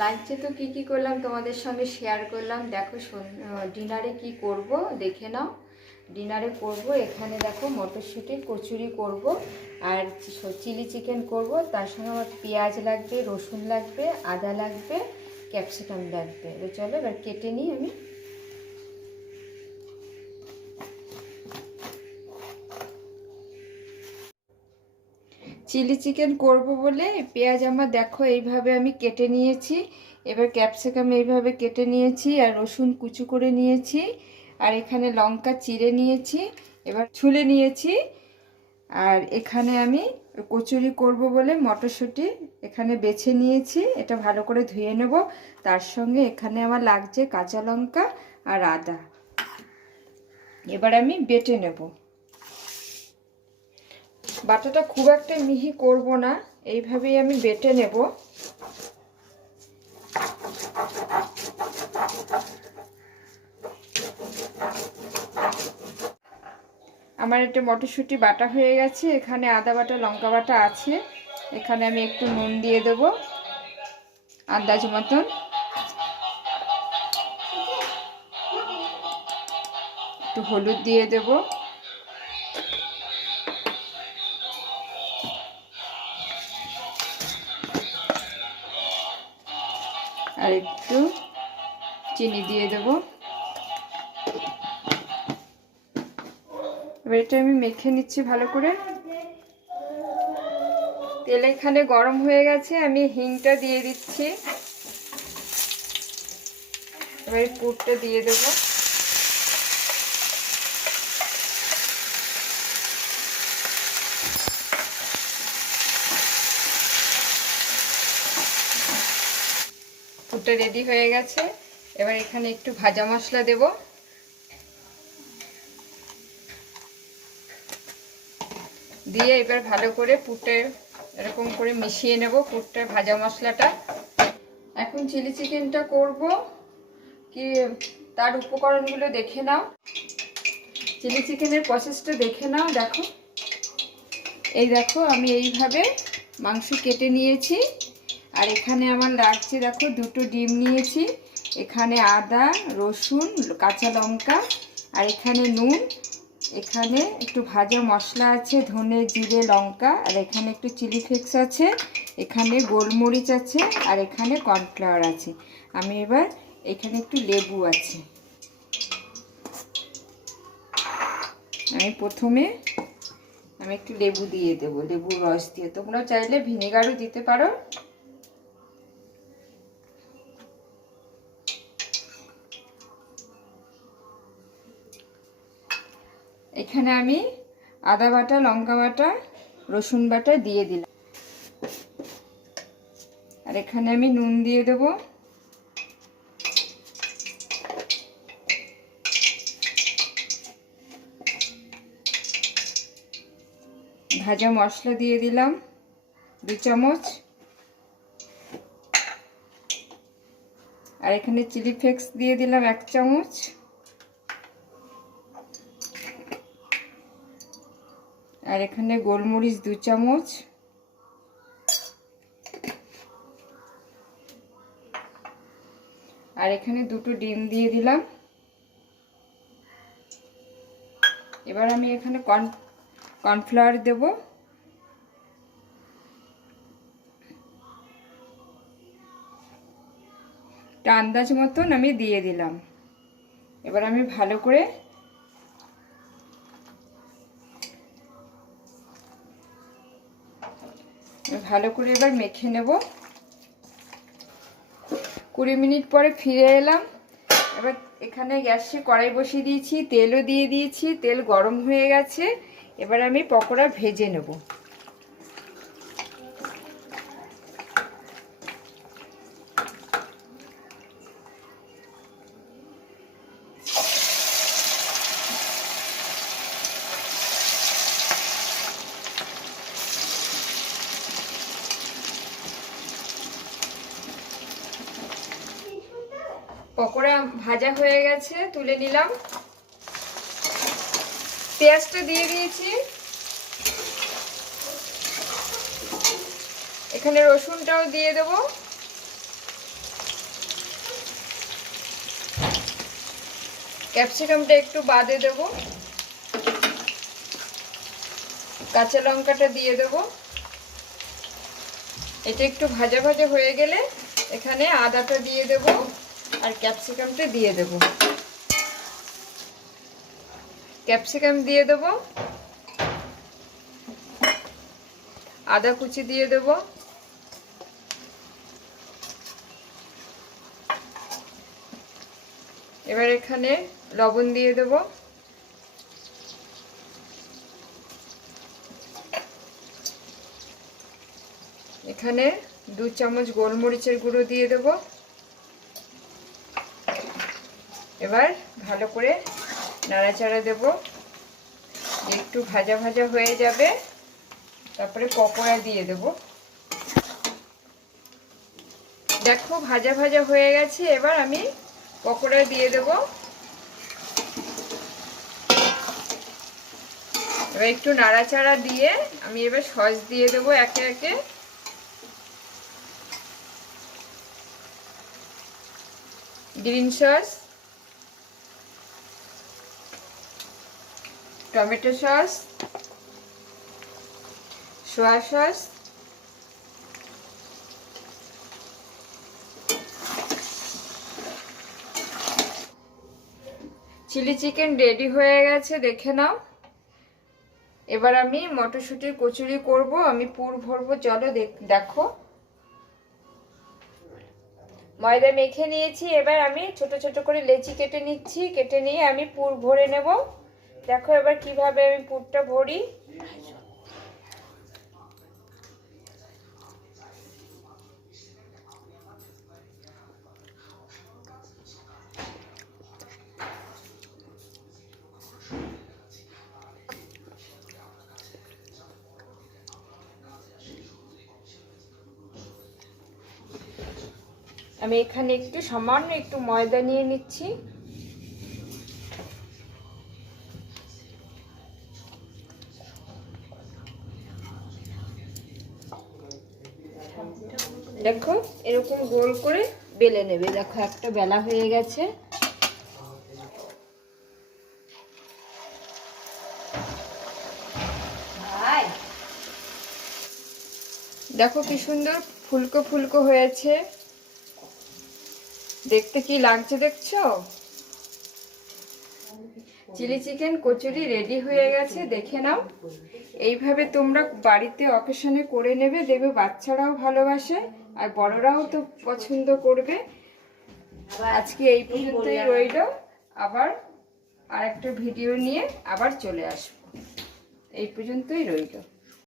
লাঞ্চে তো কী করলাম তোমাদের সঙ্গে শেয়ার করলাম। দেখো ডিনারে কি করব দেখে নাও। ডিনারে করব এখানে দেখো মটরশুঁটি কচুরি করব আর চিলি চিকেন করব। তার সঙ্গে আমার পেঁয়াজ লাগবে, রসুন লাগবে, আদা লাগবে, ক্যাপসিকাম লাগবে। তো চলো এবার কেটে নিই আমি। চিলি চিকেন করব বলে পেঁয়াজ আমার দেখো এইভাবে আমি কেটে নিয়েছি। এবার ক্যাপসিকাম এইভাবে কেটে নিয়েছি আর রসুন কুচি করে নিয়েছি আর এখানে লঙ্কা চিড়ে নিয়েছি, এবার ছুলে নিয়েছি। আর এখানে আমি কচুরি করব বলে মটরশুঁটি এখানে বেছে নিয়েছি, এটা ভালো করে ধুয়ে নেব। তার সঙ্গে এখানে আমার লাগছে কাঁচা লঙ্কা আর আদা। এবার আমি বেটে নেব। বাটাটা খুব একটা মিহি করব না, এইভাবেই আমি বেটে নেব। আমার একটা মটরশুঁটি বাটা হয়ে গেছে, এখানে আদা বাটা লঙ্কা বাটা আছে। এখানে আমি একটু নুন দিয়ে দেব আন্দাজ মতন, একটু হলুদ দিয়ে দেব, আর একটু চিনি দিয়ে দেব। এবার এটা আমি মেখে নিচ্ছি ভালো করে। তেল এখানে গরম হয়ে গেছে, আমি হিংটা দিয়ে দিচ্ছি। এবার পুরটা দিয়ে দেব। পুরটা রেডি হয়ে গেছে। এবার এখানে একটু ভাজা মশলা দেব। দিয়ে এবার ভালো করে পুরটা এরকম করে মিশিয়ে নেব, পুরটা ভাজা মশলাটা। এখন চিলি চিকেনটা করব কি তার উপকরণগুলো দেখে নাও। চিলি চিকেনের প্রসেসটা দেখে নাও। দেখো এই দেখো আমি এইভাবে মাংস কেটে নিয়েছি আর এখানে আমার লাগছে দেখো দুটো ডিম নিয়েছি, এখানে আদা রসুন কাঁচা লঙ্কা আর এখানে নুন, এখানে একটু ভাজা মশলা আছে ধনে জিরে লঙ্কা, আর এখানে একটু চিলি ফ্লেক্স আছে, এখানে গোলমরিচ আছে আর এখানে কর্নফ্লাওয়ার আছে। আমি এবার এখানে একটু লেবু আছে, আমি প্রথমে একটু লেবু দিয়ে দেবো, লেবুর রস দিয়ে। তোমরা চাইলে ভিনেগারও দিতে পারো। এখানে আমি আদা বাটা লঙ্কা বাটা রসুন বাটা দিয়ে দিলাম আর এখানে আমি নুন দিয়ে দেব, ভাজা মশলা দিয়ে দিলাম 2 চামচ, আর এখানে চিলি ফ্লেক্স দিয়ে দিলাম 1 চামচ, আর এখানে গোলমরিচ 2 চামচ, আর এখানে দুটো ডিম দিয়ে দিলাম। এবার আমি এখানে কর্নফ্লাওয়ার দেব, একটা আন্দাজ মতন আমি দিয়ে দিলাম। এবার আমি ভালো করে এবার মেখে নেব। 20 মিনিট পরে ফিরে এলাম। এবার এখানে গ্যাসে কড়াই বসিয়ে দিয়েছি, তেলও দিয়ে দিয়েছি, তেল গরম হয়ে গেছে। এবার আমি পকোড়া ভেজে নেব। পকোড়া ভাজা হয়ে গেছে, তুলে নিলাম। পেঁয়াজটা দিয়ে দিয়েছি, এখানে রসুনটাও দিয়ে দেব। ক্যাপসিকামটা একটু বাদে দেব, কাঁচা লঙ্কাটা দিয়ে দেব। এটা একটু ভাজা ভাজা হয়ে গেলে এখানে আদাটা দিয়ে দেব আর ক্যাপসিকামটা দিয়ে দেব। ক্যাপসিকাম দিয়ে দেব, আদা কুচি দিয়ে দেব, এবার এখানে লবণ দিয়ে দেব, এখানে 2 চামচ গোলমরিচের গুঁড়ো দিয়ে দেব। এবার ভালো করে নাড়াচাড়া দেব, একটু ভাজা ভাজা হয়ে যাবে, তারপরে পকোড়া দিয়ে দেব। দেখো ভাজা ভাজা হয়ে গেছে, এবার আমি পকোড়া দিয়ে দেব। এবার একটু নাড়াচাড়া দিয়ে আমি এবার সস দিয়ে দেবো একে একে। Green sauce, tomato sauce, soya sauce, chilli chicken ready হয়ে গেছে, দেখে নাও। এবার আমি মটরশুঁটির কচুরি করব, আমি পুর ভরবো, চলো দেখো। ময়দা মেখে নিয়েছি, এবার আমি ছোট ছোট করে লেচি কেটে নিচ্ছি, কেটে নিয়ে আমি পুর ভরে নেব। দেখো এবার কিভাবে আমি পুরটা ভরি। আমি এখানে একটু সামান্য একটু ময়দা নিয়ে নিচ্ছি। দেখো এরকম গোল করে বেলে নেবে। দেখো একটা বেলা হয়ে গেছে। দেখো কি সুন্দর ফুলকো ফুলকো হয়েছে, দেখতে কি লাগছে দেখছো। চিলি চিকেন কচুরি রেডি হয়ে গেছে, দেখে নাও। এইভাবে তোমরা বাড়িতে অকেশনে করে নেবে, দেখবে বাচ্চারাও ভালোবাসে আর বড়রাও তো পছন্দ করবে। আজকে এই পর্যন্তই রইল, আবার আরেকটা ভিডিও নিয়ে আবার চলে আসবো। এই পর্যন্তই রইল।